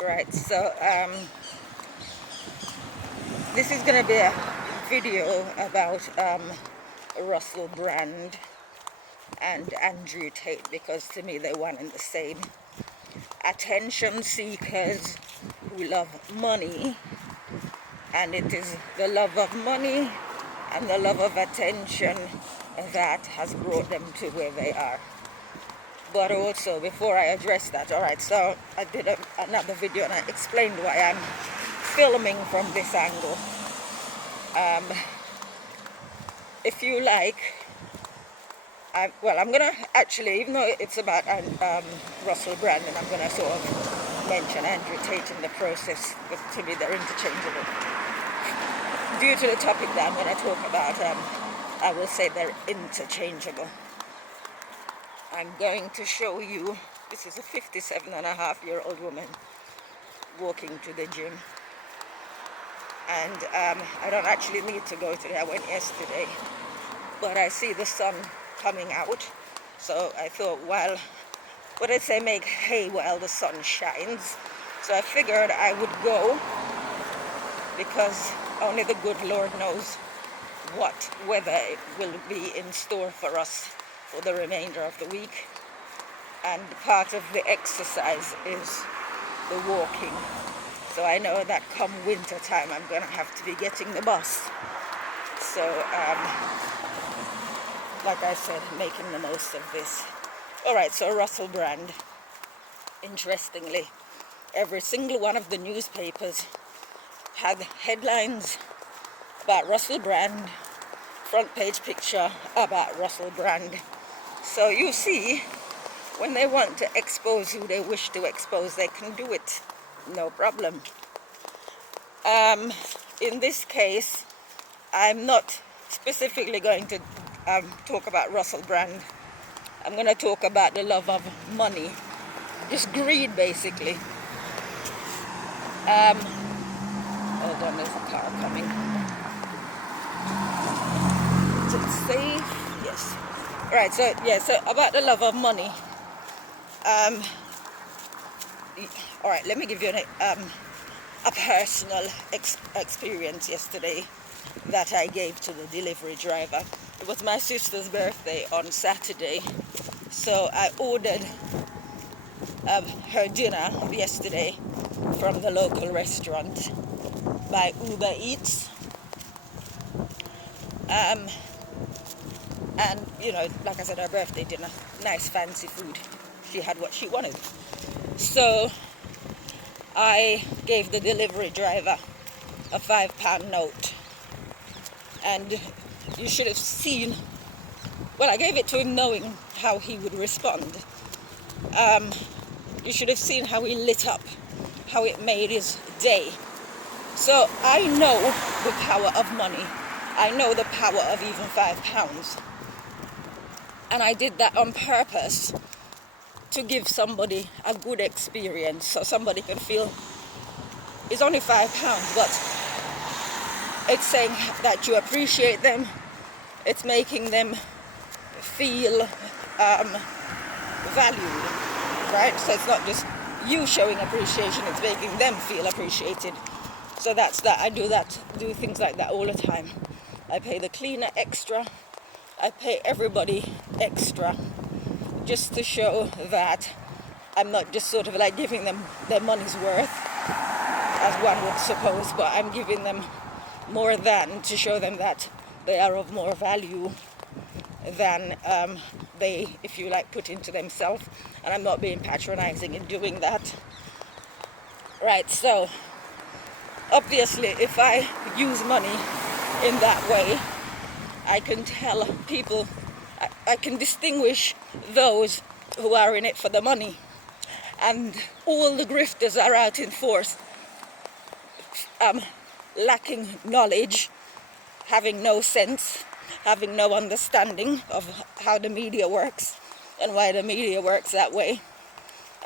Right, so this is going to be a video about Russell Brand and Andrew Tate, because to me they're one and the same. Attention seekers who love money, and it is the love of money and the love of attention that has brought them to where they are. But also, before I address that, alright, so I did another video and I explained why I'm filming from this angle. If you like, I'm going to actually, even though it's about Russell Brand, and I'm going to sort of mention Andrew Tate in the process, because to me they're interchangeable. Due to the topic that I'm going to talk about, I will say they're interchangeable. I'm going to show you, this is a 57-and-a-half-year-old woman walking to the gym. And I don't actually need to go today, I went yesterday. But I see the sun coming out. So I thought, well, what did they say, make hay while the sun shines? So I figured I would go, because only the good Lord knows what weather it will be in store for us for the remainder of the week. And part of the exercise is the walking. So I know that come winter time I'm going to have to be getting the bus. So like I said, making the most of this. Alright, so Russell Brand. Interestingly, every single one of the newspapers had headlines about Russell Brand, front page picture about Russell Brand. So you see, when they want to expose who they wish to expose, they can do it, no problem. In this case, I'm not specifically going to talk about Russell Brand. I'm going to talk about the love of money, just greed basically. Hold on, there's a car coming. Is it safe? Yes. Right, so yeah, so about the love of money. Alright, let me give you a personal experience yesterday that I gave to the delivery driver. It was my sister's birthday on Saturday, so I ordered her dinner yesterday from the local restaurant by Uber Eats. And you know, like I said, her birthday dinner, nice fancy food. She had what she wanted. So I gave the delivery driver a £5 note. And you should have seen, well, I gave it to him knowing how he would respond. You should have seen how he lit up, how it made his day. So I know the power of money. I know the power of even £5. And I did that on purpose to give somebody a good experience, so somebody can feel it's only £5, but it's saying that you appreciate them. It's making them feel valued, right? So it's not just you showing appreciation, it's making them feel appreciated. So that's that. I do things like that all the time. I pay the cleaner extra. I pay everybody extra, just to show that I'm not just sort of like giving them their money's worth, as one would suppose, but I'm giving them more than, to show them that they are of more value than they, if you like, put into themselves. And I'm not being patronizing in doing that. Right, so obviously if I use money in that way, I can tell people, I can distinguish those who are in it for the money. And all the grifters are out in force, lacking knowledge, having no sense, having no understanding of how the media works and why the media works that way.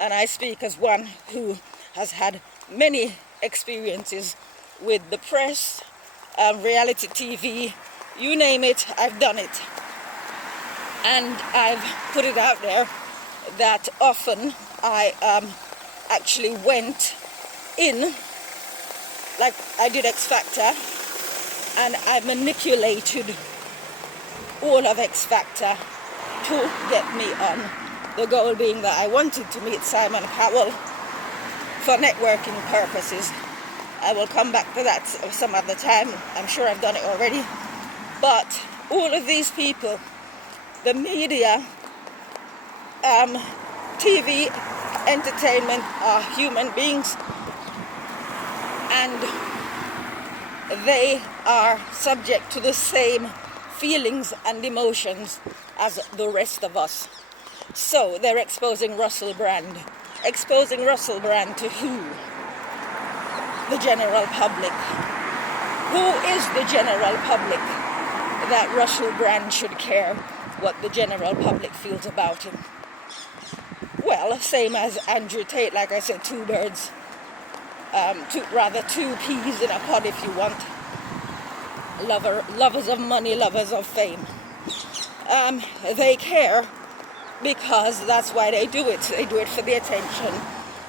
And I speak as one who has had many experiences with the press, reality TV, you name it, I've done it. And I've put it out there that often I actually went in, like I did X Factor, and I manipulated all of X Factor to get me on. The goal being that I wanted to meet Simon Cowell for networking purposes. I will come back to that some other time. I'm sure I've done it already. But all of these people, the media, TV, entertainment, are human beings, and they are subject to the same feelings and emotions as the rest of us. So they're exposing Russell Brand. Exposing Russell Brand to who? The general public. Who is the general public that Russell Brand should care what the general public feels about him? Well, same as Andrew Tate, like I said, two birds, two peas in a pod if you want. Lovers of money, lovers of fame. They care because that's why they do it. They do it for the attention.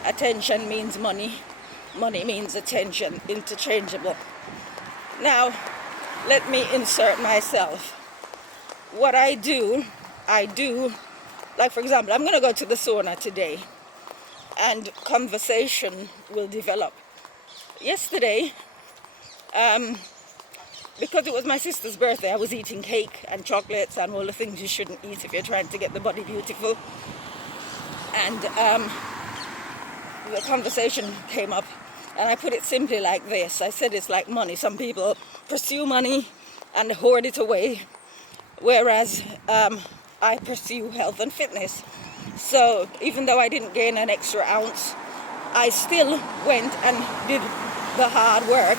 Attention means money. Money means attention, interchangeable. Now, let me insert myself. What I do, like for example, I'm going to go to the sauna today, and conversation will develop. Yesterday, because it was my sister's birthday, I was eating cake and chocolates and all the things you shouldn't eat if you're trying to get the body beautiful. And the conversation came up, and I put it simply like this. I said it's like money. Some people pursue money and hoard it away, whereas I pursue health and fitness. So even though I didn't gain an extra ounce, I still went and did the hard work,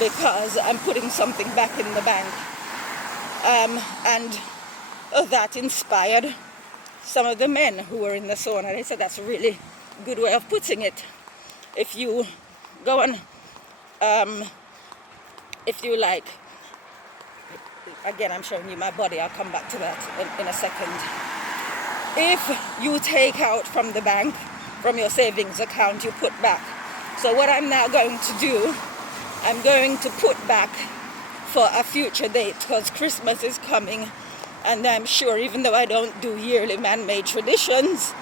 because I'm putting something back in the bank. And that inspired some of the men who were in the sauna. They said that's a really good way of putting it. If you go and, if you like, again, I'm showing you my body, I'll come back to that in a second. If you take out from the bank, from your savings account, you put back. So what I'm now going to do, I'm going to put back for a future date, because Christmas is coming, and I'm sure, even though I don't do yearly man-made traditions,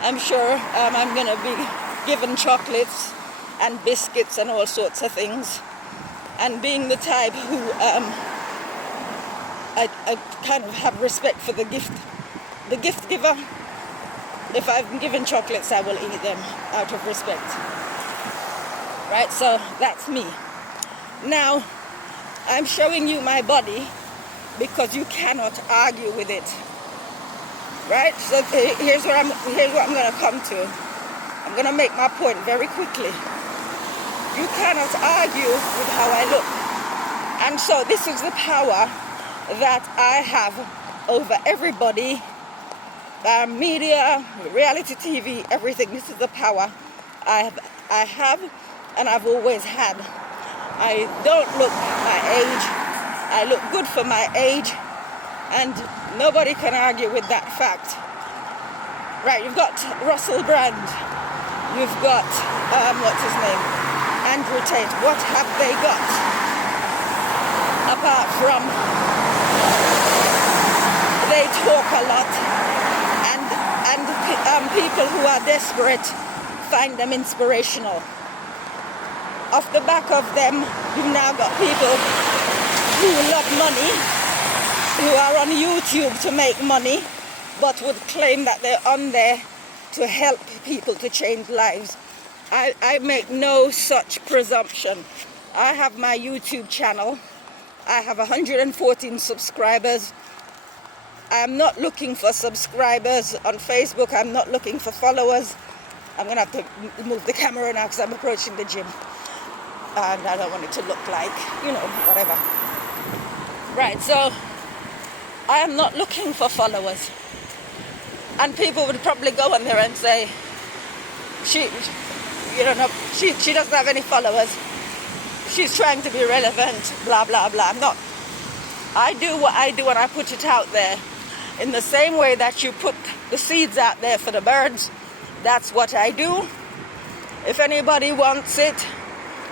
I'm sure I'm going to be given chocolates and biscuits and all sorts of things. And being the type who I kind of have respect for the gift giver, if I've been given chocolates, I will eat them out of respect. Right, so that's me. Now, I'm showing you my body because you cannot argue with it. Right? So here's what I'm going to come to. I'm going to make my point very quickly. You cannot argue with how I look. And so this is the power that I have over everybody, media, reality TV, everything. This is the power I have and I've always had. I don't look my age. I look good for my age, and nobody can argue with that fact. Right, you've got Russell Brand. You've got, what's his name? Andrew Tate. What have they got? Apart from they talk a lot, and people who are desperate find them inspirational. Off the back of them, you've now got people who love money, who are on YouTube to make money, but would claim that they're on there to help people to change lives. I make no such presumption. I have my YouTube channel. I have 114 subscribers. I'm not looking for subscribers on Facebook. I'm not looking for followers. I'm going to have to move the camera now because I'm approaching the gym. And I don't want it to look like, whatever. Right, so I am not looking for followers. And people would probably go on there and say, she doesn't have any followers. She's trying to be relevant, blah, blah, blah. I'm not. I do what I do and I put it out there. In the same way that you put the seeds out there for the birds, that's what I do. If anybody wants it,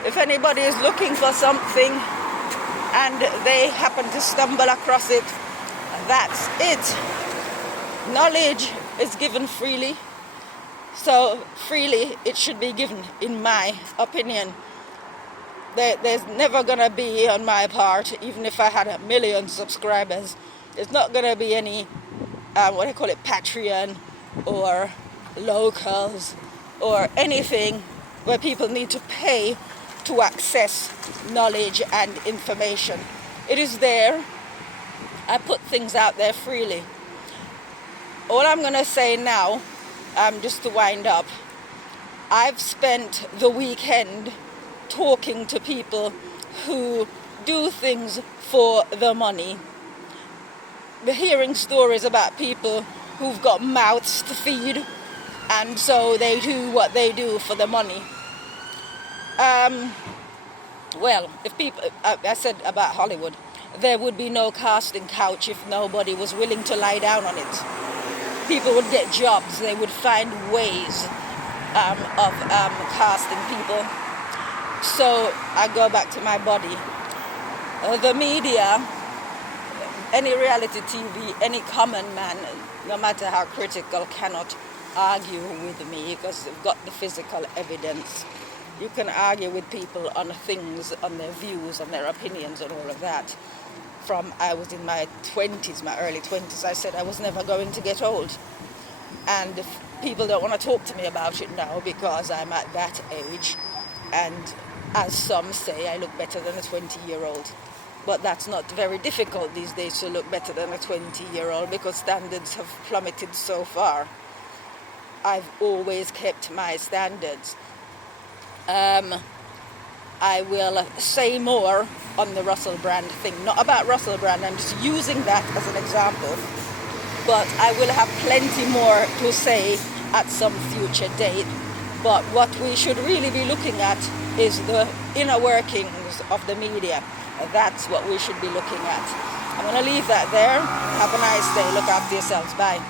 if anybody is looking for something and they happen to stumble across it, that's it. Knowledge is given freely, so freely it should be given, in my opinion. There's never going to be, on my part, even if I had 1 million subscribers, there's not going to be any, Patreon or locals or anything where people need to pay to access knowledge and information. It is there. I put things out there freely. All I'm going to say now, just to wind up, I've spent the weekend talking to people who do things for the money. We're hearing stories about people who've got mouths to feed, and so they do what they do for the money. If people, I said about Hollywood, there would be no casting couch if nobody was willing to lie down on it. People would get jobs. They would find ways of casting people. So I go back to my body. The media, any reality TV, any common man, no matter how critical, cannot argue with me because they've got the physical evidence. You can argue with people on things, on their views, on their opinions and all of that. From I was in my 20s, my early 20s, I said I was never going to get old. And people don't want to talk to me about it now because I'm at that age. And as some say, I look better than a 20-year-old. But that's not very difficult these days to look better than a 20-year-old because standards have plummeted so far. I've always kept my standards. I will say more on the Russell Brand thing. Not about Russell Brand, I'm just using that as an example. But I will have plenty more to say at some future date. But what we should really be looking at is the inner workings of the media. That's what we should be looking at. I'm going to leave that there. Have a nice day. Look after yourselves. Bye.